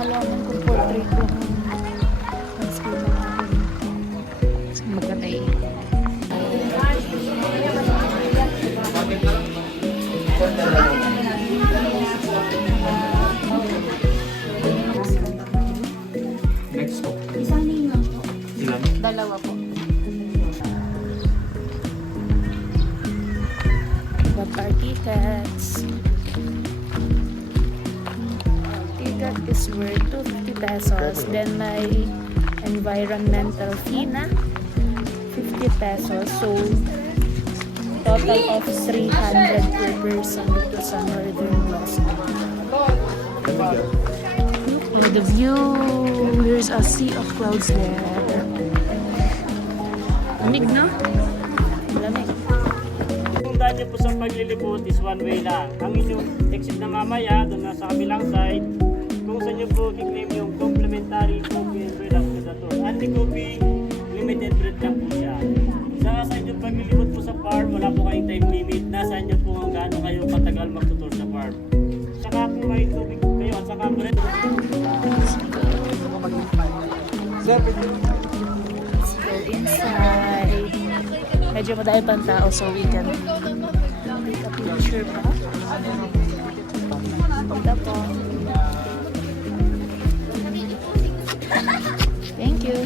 malaman kung portrait yung school namin. So, maganda eh. Next po. Ilan? Dalawa po. What are tickets? Ticket is worth 250 pesos. Then may environmental fee na 50 pesos. So, total of 300 per person dito sa Northern Blossom. Oh, the view. There's a sea of clouds there. Lamig, no? Lamig. Kung dahil niyo po sa paglilibot is one way lang. Ang inyong exit na mamaya, doon na sa kabilang side, kung saan niyo po i-claim yung complimentary coffee and bread after the tour. Only coffee, limited bread lang po siya. Sa inyo paglilibot po sa farm, wala po kayong time limit. Nasa inyo po kung gaano kayo katagal magtutur sa farm. Saka kung may tubig kayo at saka bread. Let's go inside. Medyo madami pang tao so we can take a picture pa. Punta po. Thank you.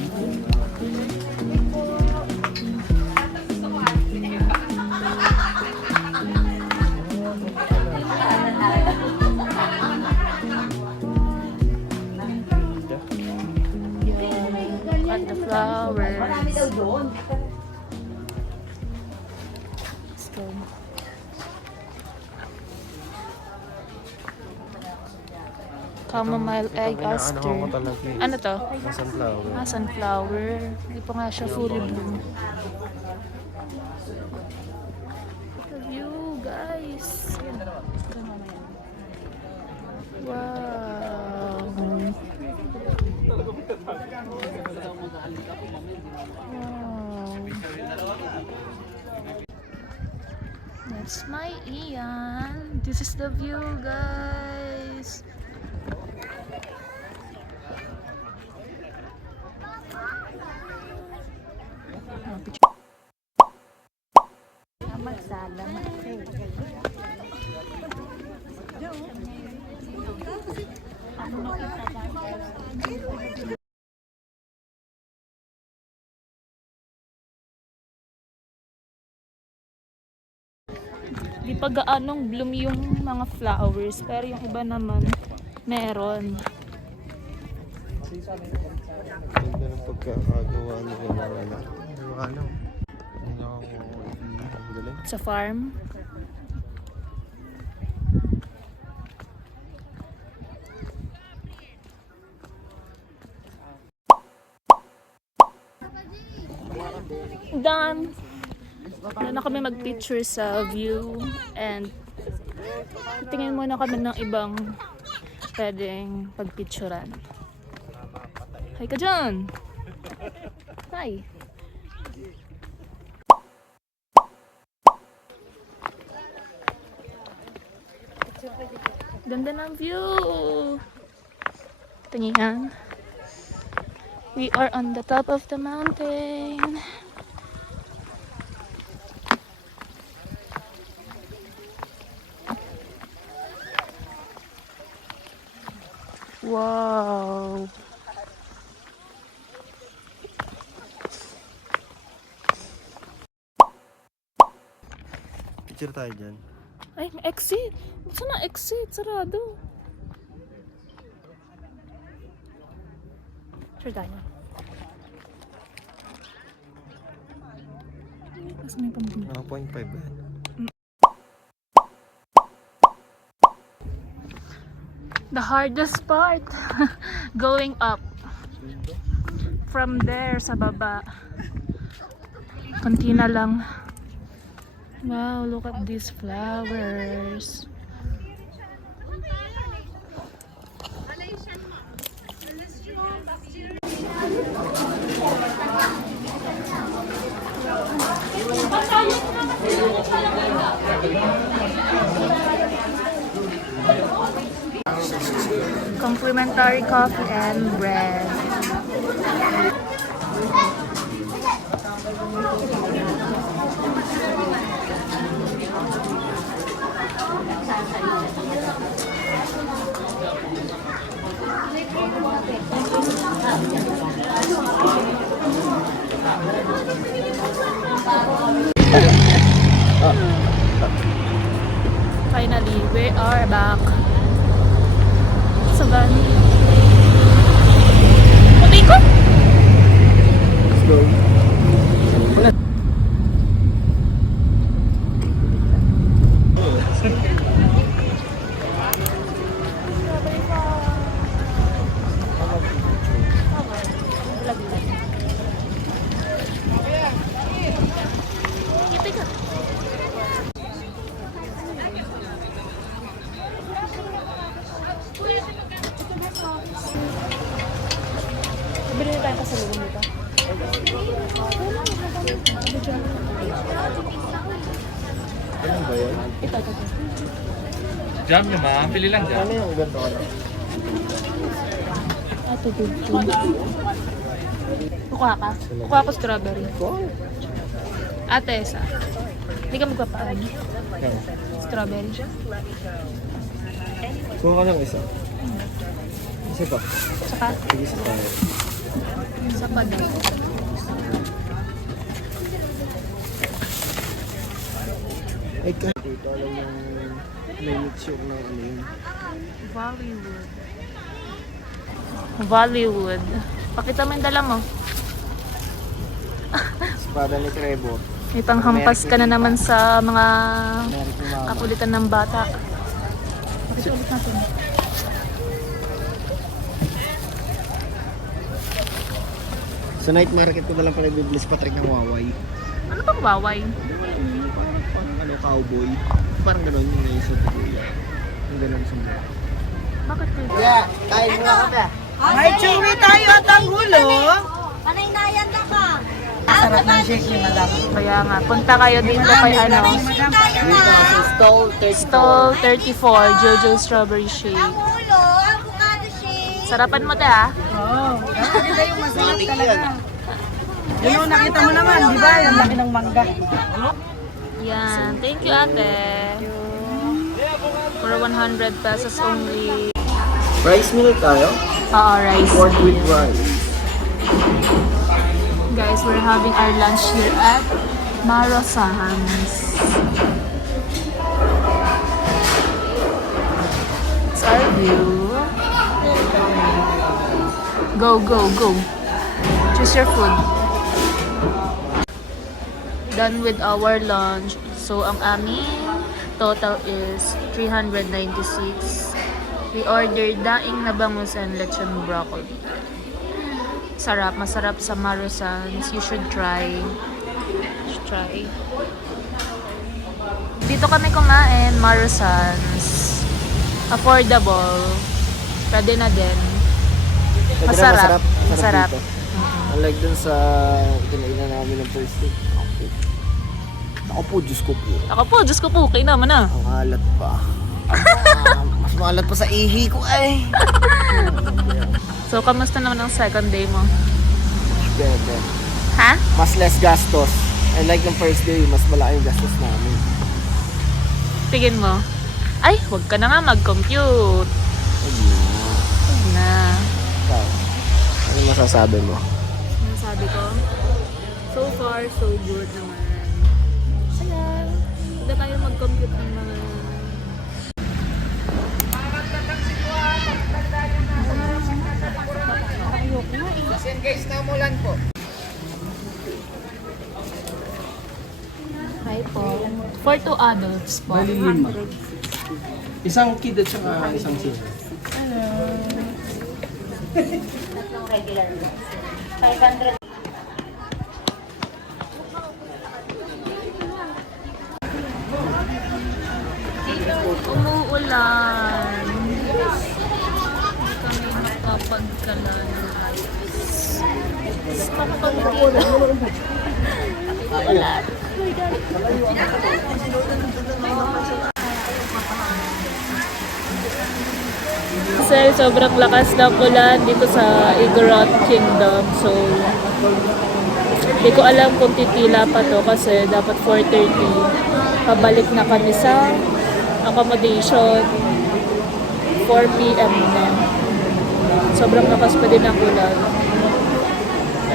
At the flowers. Let's go. Chamomile egg aster. Ano to? Sunflower. Sunflower. Hindi pa nga siya fully bloom. The view, guys. Wow. That's my Ian. This is the view, guys. Di pa gaanong bloom yung mga flowers, pero yung iba naman meron. Ganda ng pagkakagawa nila ng ano. Galing. Sa farm. Done! Na kami mag-picture sa view and tingin muna kami ng ibang pwedeng pagpicturean. Hi ka dyan! Hi! Ganda ng view! Tingnan. We are on the top of the mountain. Wow! Picture tayo dyan. Ay, may exit! Saan na exit? Sarado. Sure tayo. Kasi may pambili. 0.5 ba yan? The hardest part, going up. From there, sa baba. Konti na lang. Wow, look at these flowers. Complimentary coffee and bread. Finally, we are back sa van. Puti ko? Let's go. Bili na tayo pasalubong dito. Ano ba yan? Ito. Jam nyo ma, pili lang jam. Ano yung ganito? Ito, dito. Kukuha ka? Kukuha ko strawberry. Ate, isa. Hindi ka magpapaan. Strawberry. Kuha ka ng isa. Isa pa. Saka, Sige, isa tayo. isa pa daw. Ay, ka. Dito alam yung may mixture ng ano yun. Bollywood. Bollywood. Pakita mo yung dala mo. Espada ni Trevor. May panghampas ka na naman sa mga Meron ni Mama. kakulitan ng bata. Pakita ulit natin. Sa night market ko na lang pala bibili si Patrick ng Huawei. Ano pang waway? Parang ano, cowboy. Parang gano'n yung naisip ko kuya. Ang gano'n sa mga. Bakit kayo? Yeah, kain mo na ka. May chewy tayo at ang hulo. Panaynayan na ka. Sarap ng shake ni madam. Kaya nga, punta kayo dito kay ano, Stall 34, Jojo Strawberry Shake. Ang ulo, avocado shake. Sarapan mo te ha? Oo. Maganda yung masarap talaga. Yun o, nakita mo naman, di ba? Yung laki ng mangga. Yan. Thank you ate. For 100 pesos only. Rice meal tayo? Oo, rice. Pork with rice. Guys, we're having our lunch here at Marosan's. It's our view. Go, go, go. Choose your food. Done with our lunch. So, ang aming total is 396. We ordered daing na bangus and lechon broccoli. Sarap, masarap sa Marusan's. You should try. Dito kami kumain, Marusan's. Affordable. Pwede na din. Masarap. Masarap. dito. Unlike dun sa kinainan namin ng first day. Ako po, Diyos ko po. Diyos ko po, kayo naman na. Ang alat pa. Mas maalat pa sa ihi ko ay. So, kamusta naman ang second day mo? Better. Ha? Mas less gastos. And like ng first day, mas malaki yung gastos namin. Tingin mo? Ay, huwag ka na nga mag-compute. Huwag na. Ikaw, ano masasabi mo? Ano sabi ko? So far, so good naman. Ayan. Huwag na tayo mag-compute ng mga... Hi po. For two adults po. Bali lima. Isang kid at saka isang senior. Umuulan. Hindi kami nakapagkalan. Ulan. Kasi sobrang lakas ng ulan dito sa Igorot Kingdom. So, hindi ko alam kung titila pa to kasi dapat 4:30. Pabalik na kami sa accommodation. 4 p.m. na. Sobrang lakas pa din ang ulan.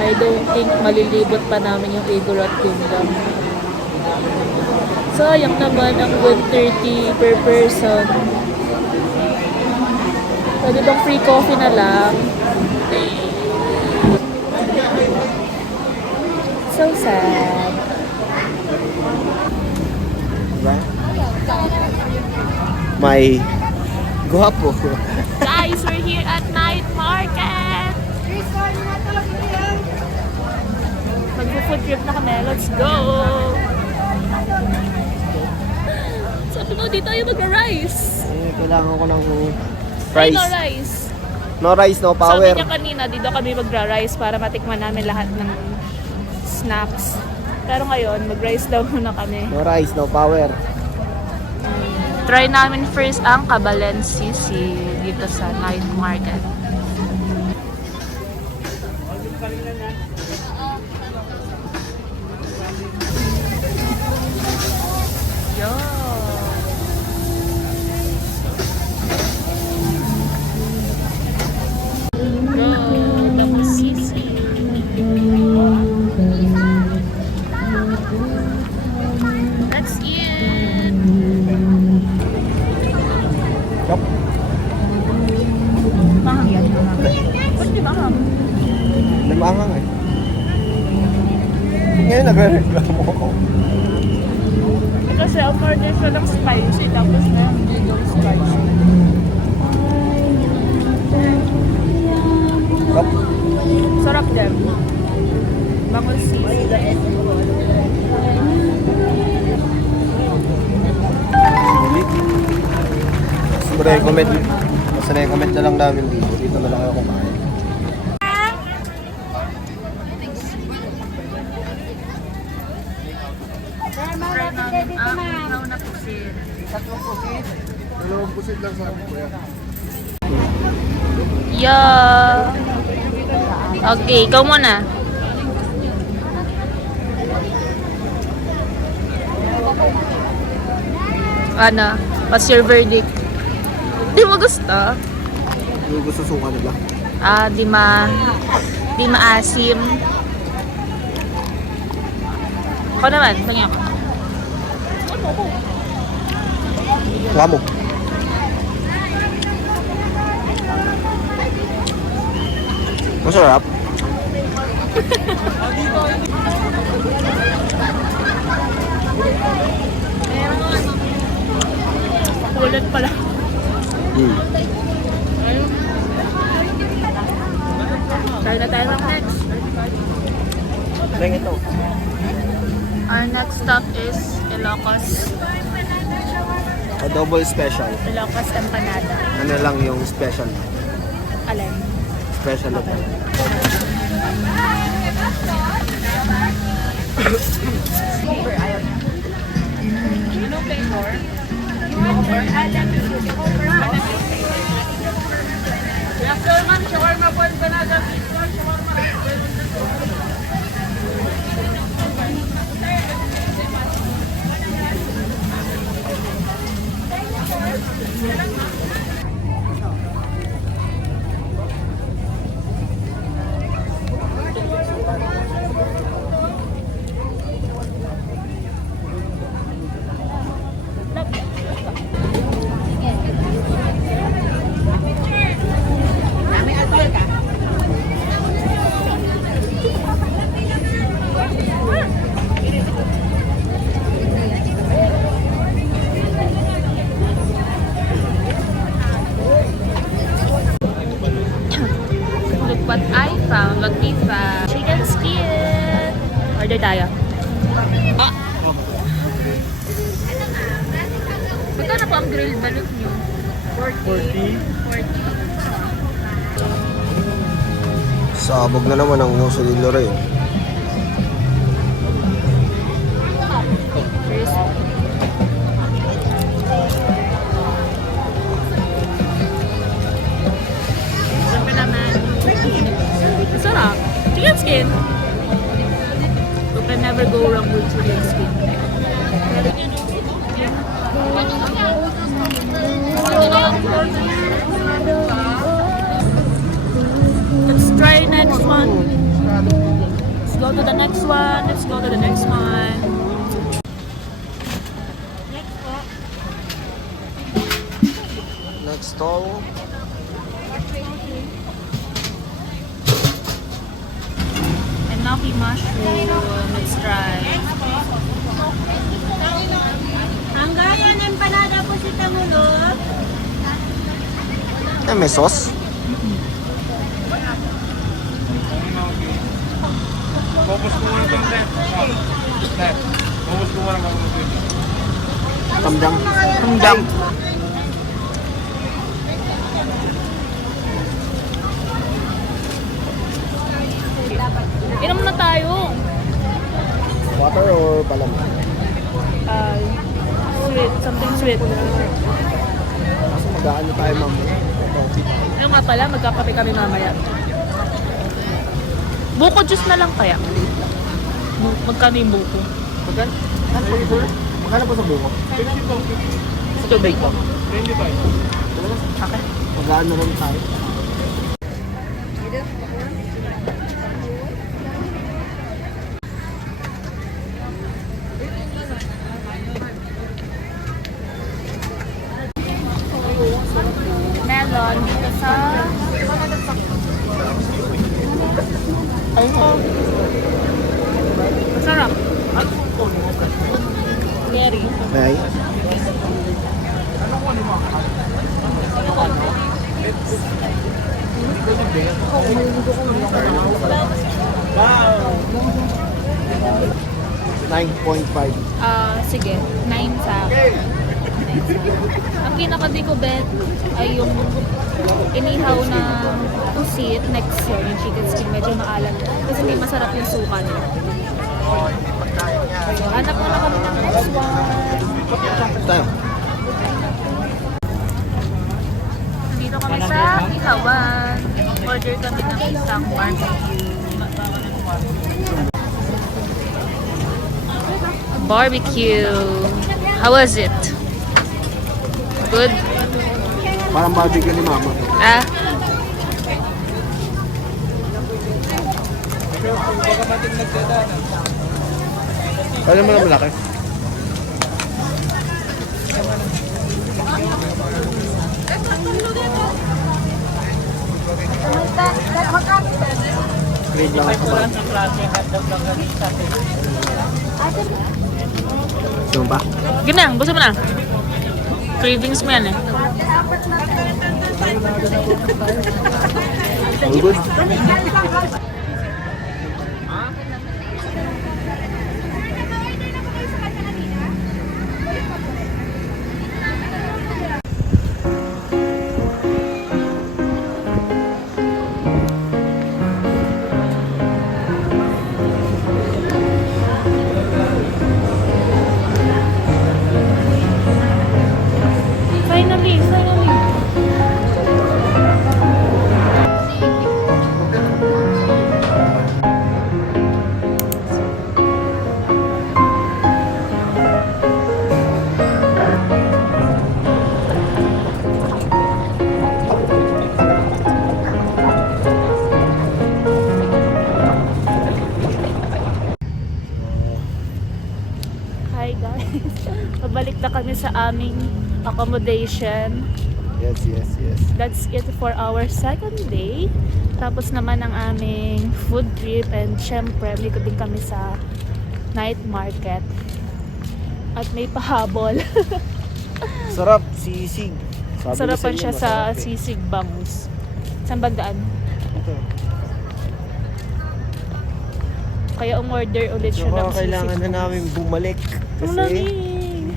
I don't think malilibot pa namin yung Igorot Kingdom. Sayang naman ang 130 per person. Pwede bang free coffee na lang? So sad. Diba? May guwapo. Guys, we're here at night market! Mag-food trip na kami. Let's go! Sabi mo, dito tayo mag-rice. Kailangan ko ng Ay, rice. no rice. No rice, no Sabi power. niya kanina, dito kami magra-rice para matikman namin lahat ng snacks. Pero ngayon, mag-rice daw muna kami. No rice, no power. Try namin first ang Cabalensis dito sa night market. Yo. Go, double sisi. Let's eat. Yup. Mahang yan, mahang. Ba't di mahang? Limangang eh. Ngayon nagre-reklamo ako. Kasi order siya ng spicy, tapos na yung legal spicy. Yup. Sarap din. Bangos sisi. Mas recommend na lang namin dito. Dito na lang ako kumain. Ang na pusit. Dalawang pusit lang sa akin, kuya. Yeah. Okay, ikaw muna. Ano? What's your verdict? Di mo gusto? Yung gusto suka nila. Di maasim. Ako naman, tingin ako. Kamo. Masarap. Kulit pala. Try na tayo ng next. Lang ito. Our next stop is Ilocos. Double special. Ilocos Empanada. Ano lang yung special? Alin? Special ito. Look what I found. What we found. Chicken skin. Order tayo. Magkano po ang grilled balot nyo? 40. Sabog na naman ang uso ni Lorraine. one. Let's go to the next one. Let's go to the next one. Next stall. Enoki mushroom. Let's try. Ang gaya ng empanada po si Tangulot. May sauce. Kamdang. Hanggang. Inom na tayo. Water or palamig? Sweet. Something sweet. Kaso mag-aano tayo mamaya. Ano nga pala, magkakape kami mamaya. Buko juice na lang kaya. Magkano yung buko? Magkano po sa buko? Sa tubig ko. Okay. Mag-aano lang tayo. Melon dito sa... Masarap. Berry. May. Wow! 9.5. Sige. 9 sa akin. Ang pinaka-di ko bet ay yung inihaw na pusit next year, yung chicken skin, medyo maalat. Kasi hindi masarap yung suka nila. So, hanap mo na kami ng next one. Tayo. Dito kami sa ihawan. Order kami ng isang barbecue. How was it? Good? Parang barbecue ni Mama. Ah? Kaya mo na malaki. Grade lang ako ba? Gusto mo ba? Ginang, buso mo na. Cravings mo yan eh. All good? Finally, finally. Hi guys. Pabalik na kami sa aming accommodation. Yes, yes, yes. That's it for our second day. Tapos naman ang aming food trip and syempre may din kami sa night market. At may pahabol. Sarap, sisig. Sabi Sarapan ko siya inyo, sa masarap eh. sisig bangus. Saan bandaan? Ito. Kaya umorder ulit siya Saka ng kailangan sisig na namin bumalik. Ang Kasi lamig.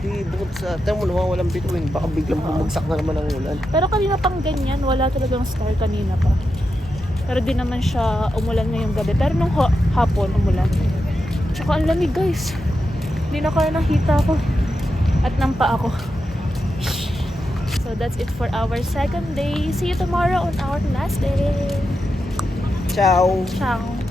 hindi, bukod sa, tayo mo naman walang bituin. Baka biglang bumagsak na naman ang ulan. Pero kanina pang ganyan, wala talagang star kanina pa. Pero di naman siya umulan ngayong gabi. Pero nung hapon, umulan. Tsaka ang lamig guys. Hindi na kaya nakita ko. At nampa ako. So that's it for our second day. See you tomorrow on our last day. Ciao! Ciao!